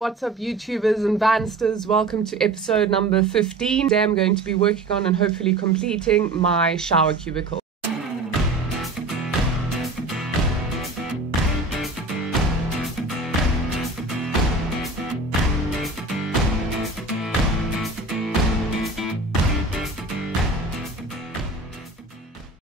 What's up YouTubers and Vansters, welcome to episode number 15. Today I'm going to be working on and hopefully completing my shower cubicle.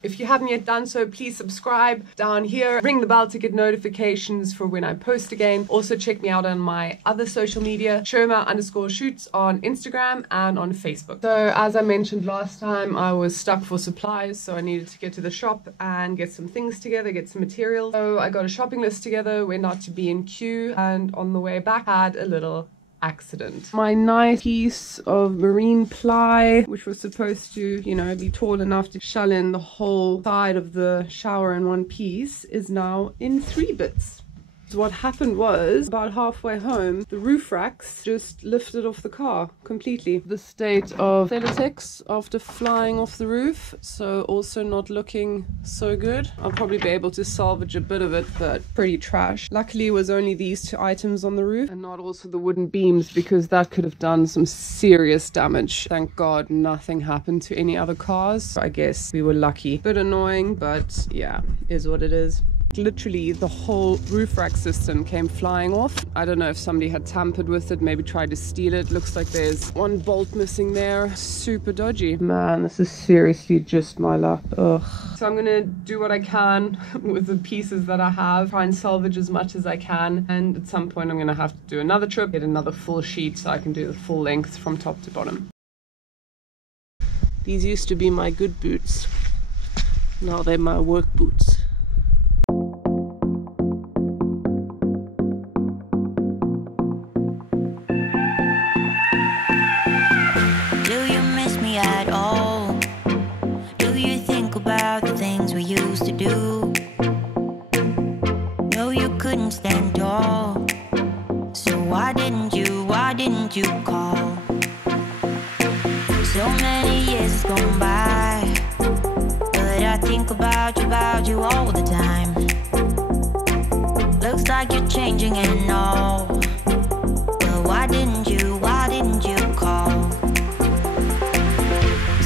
If you haven't yet done so, please subscribe down here. Ring the bell to get notifications for when I post again. Also check me out on my other social media, Shoma_shoots on Instagram and on Facebook. So as I mentioned last time, I was stuck for supplies, so I needed to get to the shop and get some things together, get some materials. So I got a shopping list together, went out to B&Q, and on the way back had a little accident. My nice piece of Marine Ply, which was supposed to, be tall enough to shell in the whole side of the shower in one piece, is now in 3 bits. So what happened was, about halfway home, the roof racks just lifted off the car completely. The state of Celotex after flying off the roof, so also not looking so good. I'll probably be able to salvage a bit of it, but pretty trash. Luckily it was only these 2 items on the roof and not also the wooden beams, because that could have done some serious damage. Thank God nothing happened to any other cars. So I guess we were lucky. Bit annoying, but yeah, is what it is. Literally the whole roof rack system came flying off. I don't know if somebody had tampered with it, maybe tried to steal it. Looks like there's 1 bolt missing there. Super dodgy. Man, this is seriously just my luck. Ugh. So I'm gonna do what I can with the pieces that I have, try and salvage as much as I can, and at some point I'm gonna have to do another trip, get another full sheet so I can do the full length from top to bottom. These used to be my good boots. Now they're my work boots. Do. No, you couldn't stand tall. So why didn't you call? So many years has gone by, but I think about you all the time. Looks like you're changing and all, but why didn't you call?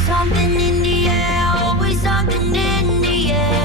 Something in the air, always something in the air.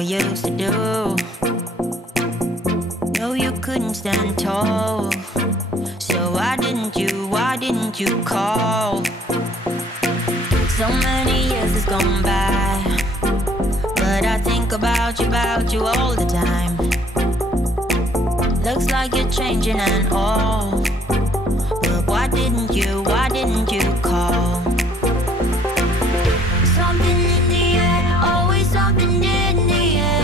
Used to do. No, you couldn't stand tall. So why didn't you call? So many years has gone by, but I think about you all the time. Looks like you're changing and all, but why didn't you call? Something in the air, always something in the air.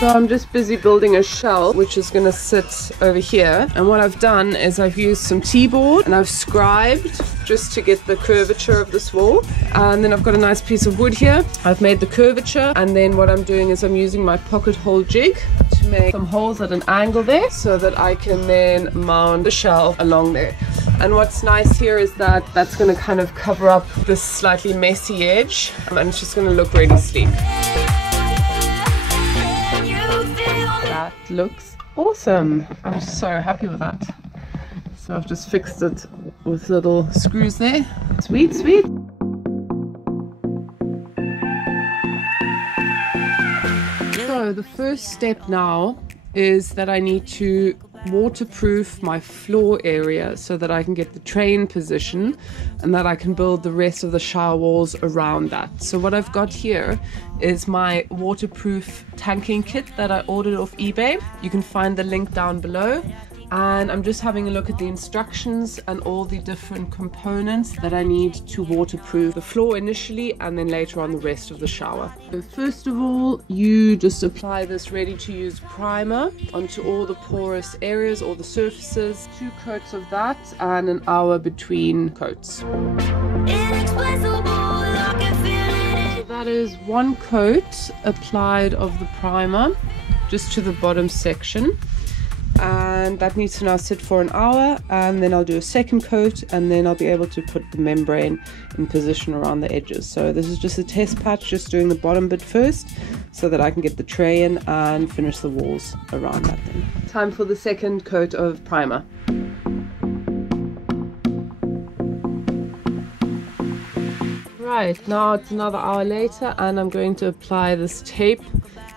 So I'm just busy building a shelf, which is going to sit over here. And what I've done is I've used some T-board and I've scribed just to get the curvature of this wall. And then I've got a nice piece of wood here. I've made the curvature, and then what I'm doing is I'm using my pocket hole jig to make some holes at an angle there so that I can then mount the shelf along there. And what's nice here is that that's going to kind of cover up this slightly messy edge, and it's just going to look really sleek. That looks awesome. I'm so happy with that. So I've just fixed it with little screws there. Sweet, sweet. So the first step now is that I need to waterproof my floor area so that I can get the tray in position and that I can build the rest of the shower walls around that. So what I've got here is my waterproof tanking kit that I ordered off eBay. You can find the link down below. And I'm just having a look at the instructions and all the different components that I need to waterproof the floor initially and then later on the rest of the shower. So first of all, you just apply this ready-to-use primer onto all the porous areas, all the surfaces. 2 coats of that and an hour between coats. So that is 1 coat applied of the primer just to the bottom section. And that needs to now sit for an hour, and then I'll do a second coat, and then I'll be able to put the membrane in position around the edges. So this is just a test patch, just doing the bottom bit first so that I can get the tray in and finish the walls around that then. Time for the second coat of primer. Right, now it's another hour later and I'm going to apply this tape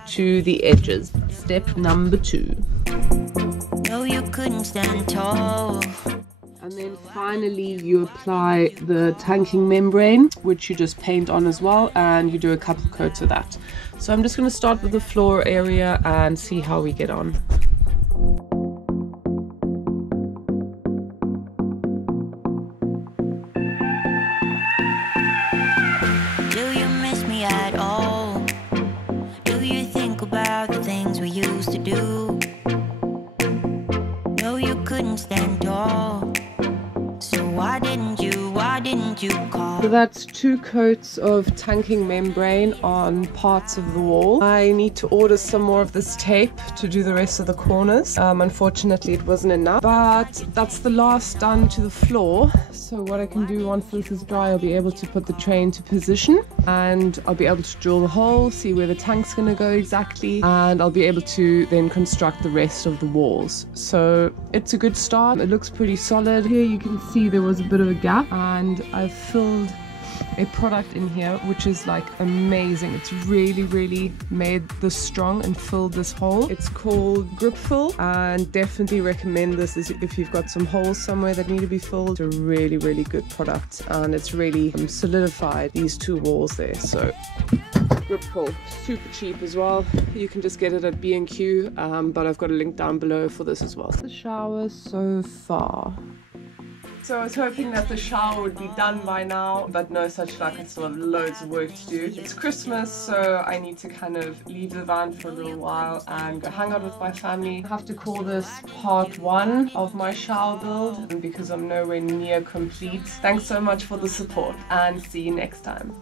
to the edges. Step number 2. No, you couldn't stand tall. And then finally you apply the tanking membrane, which you just paint on as well, and you do a couple coats of that. So I'm just going to start with the floor area and see how we get on. Do you miss me at all? Do you think about the things we used to do? No, you couldn't stand tall. So why didn't you call? So that's 2 coats of tanking membrane on parts of the wall. I need to order some more of this tape to do the rest of the corners. Unfortunately it wasn't enough, but that's the last done to the floor. So what I can do once this is dry, I'll be able to put the tray into position and I'll be able to drill the hole, see where the tank's going to go exactly, and I'll be able to then construct the rest of the walls. So it's a good start. It looks pretty solid. Here you can see there was a bit of a gap, and I've filled a product in here which is like amazing. It's really made this strong and filled this hole. It's called Grip Fill, and definitely recommend this if you've got some holes somewhere that need to be filled. It's a really good product, and it's really solidified these 2 walls there. So Grip Fill, super cheap as well. You can just get it at B&Q, but I've got a link down below for this as well. The shower so far. So I was hoping that the shower would be done by now, but no such luck. I still have loads of work to do. It's Christmas, so I need to kind of leave the van for a little while and go hang out with my family. I have to call this part 1 of my shower build because I'm nowhere near complete. Thanks so much for the support, and see you next time.